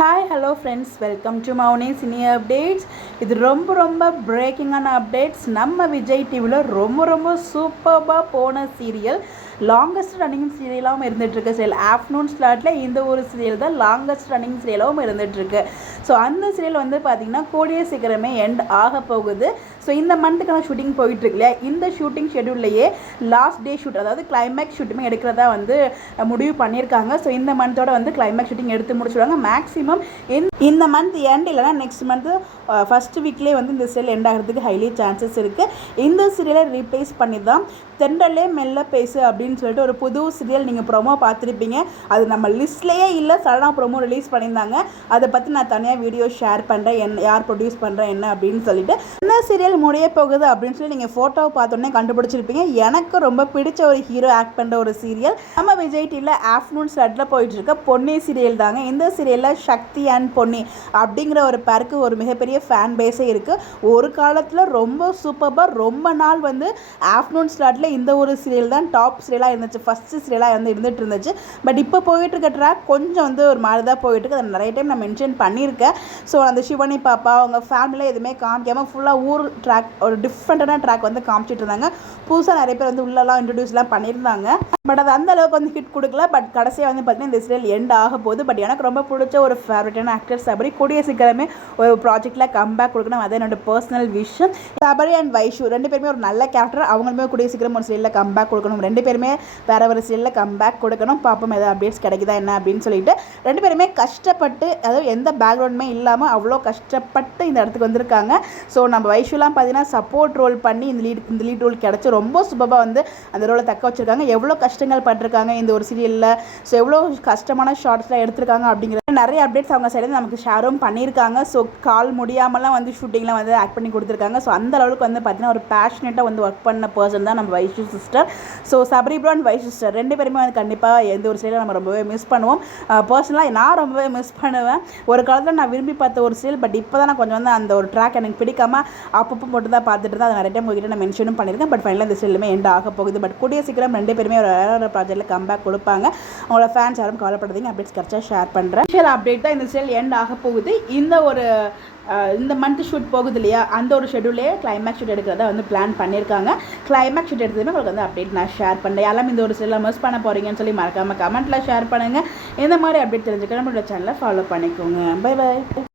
Hi hello friends, welcome to Mouni cini updates. இது ரொம்ப பிரேக்கிங்கான updates. நம்ம விஜய் டிவியில் ரொம்ப சூப்பராக போன சீரியல், லாங்கஸ்ட் ரன்னிங் சீரியலாகவும் இருந்துகிட்ருக்கு. சரி, ஆஃப்டர்நூன் ஸ்லாட்டில் இந்த ஒரு சீரியல் தான் லாங்கஸ்ட் ரன்னிங் சீரியலாகவும் இருந்துகிட்ருக்கு. ஸோ அந்த சீரியல் வந்து பார்த்திங்கன்னா கூடிய சீக்கிரமே எண்ட் ஆக போகுது. ஸோ இந்த மந்த்துக்கான ஷூட்டிங் போயிட்டுருக்கு இல்லையா, இந்த ஷூட்டிங் ஷெடியூல்லையே லாஸ்ட் டே ஷூட், அதாவது கிளைமேக்ஸ் ஷூட்டுமே எடுக்கிறதா வந்து முடிவு பண்ணியிருக்காங்க. ஸோ இந்த மந்தோட வந்து கிளைமேக்ஸ் ஷூட்டிங் எடுத்து முடிச்சுடுவாங்க. மேக்ஸிமம் இந்த மந்த் எண்ட் இல்லைனா நெக்ஸ்ட் மந்த்து ஃபஸ்ட் வீக்லேயே வந்து இந்த சீரியல் எண்ட் ஆகிறதுக்கு ஹைலி சான்சஸ் இருக்குது. இந்த சீரியலை ரீப்ளேஸ் பண்ணி தான் தென்றலே மெல்ல பேசு அப்படின்னு சொல்லிட்டு ஒரு புது சீரியல் நீங்கள் ப்ரோமோ பார்த்துருப்பீங்க. அது நம்ம லிஸ்ட்லேயே இல்லை, சடனாக ப்ரோமோ ரிலீஸ் பண்ணியிருந்தாங்க. அதை பற்றி நான் தனியாக வீடியோ ஷேர் பண்ணுறேன், யார் ப்ரொடியூஸ் பண்ணுறேன் என்ன அப்படின்னு சொல்லிட்டு. இந்த சீரியல் முடிய போகுது அப்படின்னு சொல்லி நீங்கள் ஃபோட்டோவை பார்த்தோன்னே கண்டுபிடிச்சிருப்பீங்க. எனக்கு ரொம்ப பிடிச்ச ஒரு ஹீரோ ஆக்ட் பண்ணுற ஒரு சீரியல் நம்ம விஜய் டிவியில் ஆஃப்டர்நூன் ஸ்லாட்டில் போயிட்டுருக்க பொன்னி சீரியல் தாங்க. இந்த சீரியலில் சக்தி அண்ட் பொன்னி அப்படிங்கிற ஒரு பேருக்கு ஒரு மிகப்பெரிய ஃபேன் பேஸே இருக்குது. ஒரு காலத்தில் ரொம்ப சூப்பராக ரொம்ப நாள் வந்து ஆஃப்டர்நூன் ஸ்லாட்டில் இந்த ஒரு சீரியல் தான் டாப் சீரியலாக இருந்துச்சு, ஃபஸ்ட்டு சீரியலாக வந்து இருந்துகிட்டு இருந்துச்சு. பட் இப்போ போயிட்டுருக்க ட்ராக் கொஞ்சம் வந்து ஒரு மாதிரி தான் போயிட்டுருக்கு. அதை நிறைய டைம் நான் மென்ஷன் பண்ணியிருக்கேன். ஸோ அந்த சிவனி பாப்பா அவங்க ஃபேமிலியில் எதுவுமே காமிக்காமல் ஃபுல்லாக ஊர் ட்ராக், ஒரு டிஃப்ரெண்ட்டான ட்ராக் வந்து காமிச்சிட்டு இருந்தாங்க. புதுசாக நிறைய பேர் வந்து உள்ளெல்லாம் இன்ட்ரடியூஸ்லாம் பண்ணியிருந்தாங்க. பட் அது அந்த அளவுக்கு வந்து ஹிட் கொடுக்கல. பட் கடைசியாக வந்து பார்த்திங்கன்னா இந்த சீரியல் எண்ட் ஆக போகுது. பட் எனக்கு ரொம்ப பிடிச்ச ஒரு ஃபேவரட்டான ஆக்டர் சபரி. கூடிய சீக்கிரமே ஒரு ப்ராஜெக்டில் கம்பேக் கொடுக்கணும், அது என்னோட personal vision. Sabari and Vaishu ரெண்டு பேருமே ஒரு நல்ல கேரக்டர். அவங்களுமே கூடிய சீக்கிரம் ஒரு சீரியலில் கம்பேக் கொடுக்கணும். ரெண்டு பேருமே வேறு ஒரு சீரியலில் கம்பேக் கொடுக்கணும். பார்ப்போம் எதாவது அப்டேட்ஸ் கிடைக்குதா என்ன அப்படின்னு சொல்லிட்டு. ரெண்டு பேருமே கஷ்டப்பட்டு, அதாவது எந்த பேக்ரவுண்டுமே இல்லாமல் அவ்வளோ கஷ்டப்பட்டு இந்த இடத்துக்கு வந்திருக்காங்க. ஸோ நம்ம வைஷுலாம் பார்த்தீங்கன்னா சப்போர்ட் ரோல் பண்ணி இந்த லீட் ரோல் கிடச்சி ரொம்ப சூப்பராக வந்து அந்த ரோலை தக்க வச்சுருக்காங்க. எவ்வளோ கஷ்டங்கள் பட்டிருக்காங்க இந்த ஒரு சீரியலில். ஸோ எவ்வளோ கஷ்டமான ஷார்ட்ஸ்லாம் எடுத்திருக்காங்க அப்படிங்கிற நிறைய அப்டேட்ஸ் அவங்க சைடு நமக்கு ஷேரும் பண்ணியிருக்காங்க. ஸோ கால் முடியாமலாம் வந்து ஷூட்டிங்லாம் வந்து ஆக்ட் பண்ணி கொடுத்துருக்காங்க. ஸோ அந்த அளவுக்கு வந்து பார்த்திங்கன்னா ஒரு பேஷனேட்டாக வந்து ஒர்க் பண்ண பர்சன் தான் நம்ம Vaishu sister. So Sabari bro and Vaishu sister ரெண்டு பேருமே வந்து கண்டிப்பாக எந்த ஒரு சீரியல் நம்ம ரொம்பவே மிஸ் பண்ணுவோம். பர்சனலாக நான் ரொம்பவே மிஸ் பண்ணுவேன். ஒரு காலத்தில் நான் விரும்பி பார்த்த ஒரு சீரியல், பட் இப்போ தான் நான் கொஞ்சம் வந்து அந்த ஒரு ட்ராக் எனக்கு பிடிக்காமல் அப்பப்போ மட்டும் தான் பார்த்துட்டு இருந்தேன். அதை நிறைய டைம் உங்ககிட்ட நான் மென்ஷனும் பண்ணியிருக்கேன். பட் ஃபைனலாக இந்த சீரியலுமே எண்ட் ஆக போகுது. பட் கூடிய சீக்கிரம் ரெண்டு பேருமே ஒரு ப்ராஜெக்ட்டில் கம்பேக் கொடுப்பாங்க. அவங்களோட ஃபேன்ஸ் யாரும் கவலைப்படுறீங்க, அப்டேட்ஸ் கிடைச்சா ஷேர் பண்ணுறேன். அப்டேட் தான் இந்த சீரியல் எண்ட் ஆக போகுது. இந்த மந்த் ஷூட் போகுது இல்லையா, அந்த ஒரு ஷெடியூலே கிளைமேக்ஸ் ஷூட் எடுக்கிறத வந்து பிளான் பண்ணியிருக்காங்க. கிளைமேக்ஸ் ஷூட் எடுத்ததுமே உங்களுக்கு வந்து அப்டேட் நான் ஷேர் பண்ணுறேன். எல்லாமே இந்த ஒரு சீரியல் மிஸ் பண்ண போகிறீங்கன்னு சொல்லி மறக்காமல் கமெண்ட்டில் ஷேர் பண்ணுங்கள். இந்த மாதிரி அப்டேட் தெரிஞ்சுக்க நம்மளோட சேனலை ஃபாலோ பண்ணிக்கோங்க. பை.